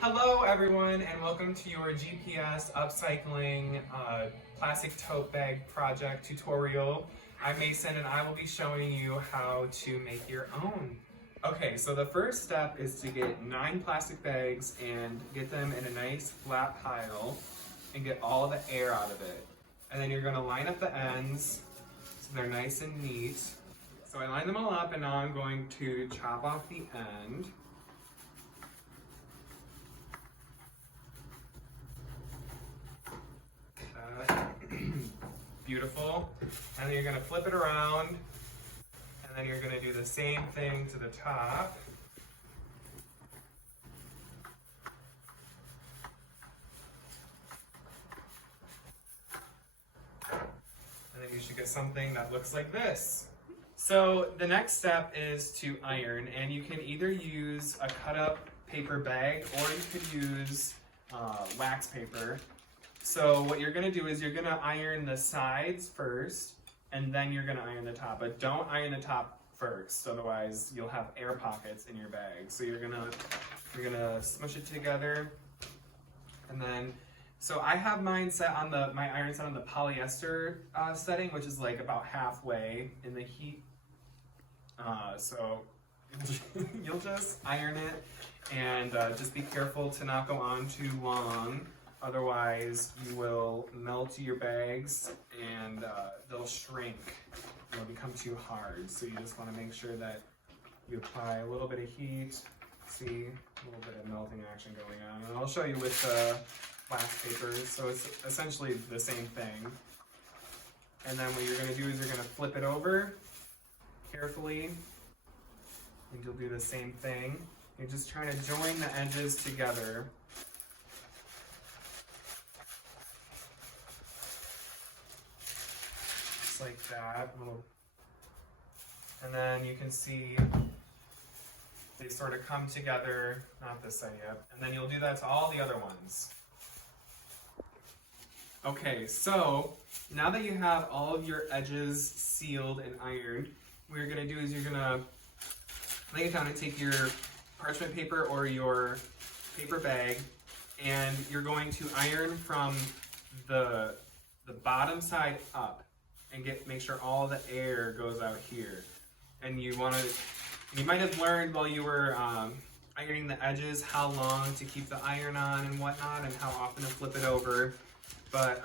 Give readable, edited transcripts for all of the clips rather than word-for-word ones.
Hello everyone and welcome to your GPS upcycling plastic tote bag project tutorial. I'm Mason and I will be showing you how to make your own. Okay, so the first step is to get 9 plastic bags and get them in a nice flat pile and get all the air out of it. And then you're going to line up the ends so they're nice and neat. So I lined them all up and now I'm going to chop off the end. Beautiful. And then you're going to flip it around and then you're going to do the same thing to the top. And then you should get something that looks like this. So the next step is to iron, and you can either use a cut up paper bag or you could use wax paper. So what you're going to do is you're going to iron the sides first and then you're going to iron the top, but don't iron the top first, otherwise you'll have air pockets in your bag. So you're going to smush it together, and then so I have mine set on my iron set on the polyester setting, which is like about halfway in the heat. So you'll just iron it and just be careful to not go on too long. Otherwise, you will melt your bags and they'll shrink. They'll become too hard. So you just want to make sure that you apply a little bit of heat. See, a little bit of melting action going on. And I'll show you with wax paper. So it's essentially the same thing. And then what you're going to do is you're going to flip it over carefully. And you'll do the same thing. You're just trying to join the edges together. Like that, and then you can see they sort of come together, not this side yet, and then you'll do that to all the other ones. Okay, so now that you have all of your edges sealed and ironed, what you're going to do is you're going to lay it down and take your parchment paper or your paper bag, and you're going to iron from the bottom side up. And make sure all the air goes out here. And you might have learned while you were ironing the edges how long to keep the iron on and whatnot, and how often to flip it over. But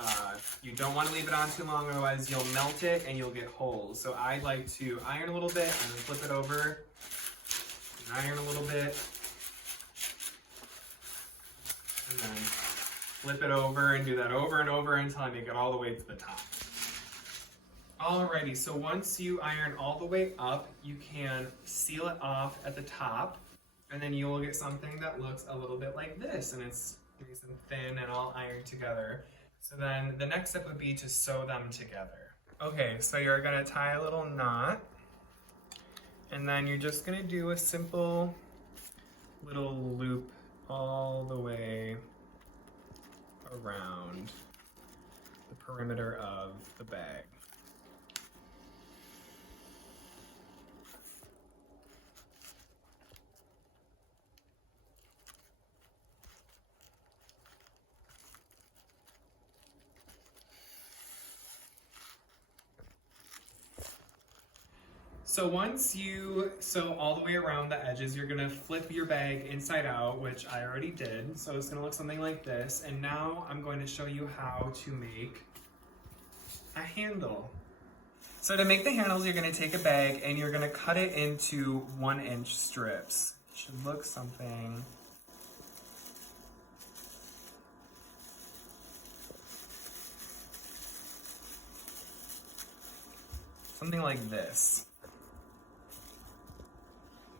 you don't want to leave it on too long, otherwise you'll melt it and you'll get holes. So I like to iron a little bit and then flip it over, and iron a little bit, and then flip it over, and do that over and over until I make it all the way to the top. Alrighty, so once you iron all the way up, you can seal it off at the top, and then you will get something that looks a little bit like this, and it's nice and thin and all ironed together. So then the next step would be to sew them together. Okay, so you're gonna tie a little knot, and then you're just gonna do a simple little loop all the way around the perimeter of the bag. So once you sew all the way around the edges, you're gonna flip your bag inside out, which I already did. So it's gonna look something like this. And now I'm going to show you how to make a handle. So to make the handles, you're gonna take a bag and you're gonna cut it into 1-inch strips. It should look something like this.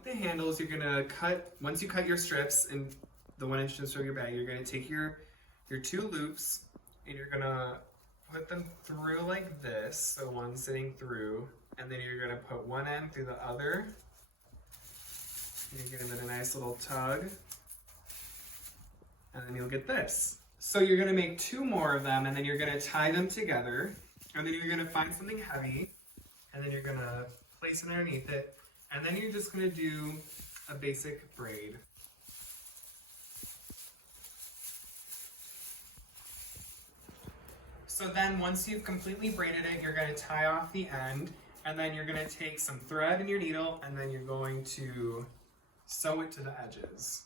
The handles you're gonna cut, once you cut your strips in the 1-inch strips of your bag, you're gonna take your 2 loops and you're gonna put them through like this, so one sitting through, and then you're gonna put one end through the other. You give it a nice little tug, and then you'll get this. So you're gonna make 2 more of them, and then you're gonna tie them together, and then you're gonna find something heavy, and then you're gonna place it underneath it, and then you're just gonna do a basic braid. So then once you've completely braided it, you're going to tie off the end, and then you're going to take some thread and your needle, and then you're going to sew it to the edges.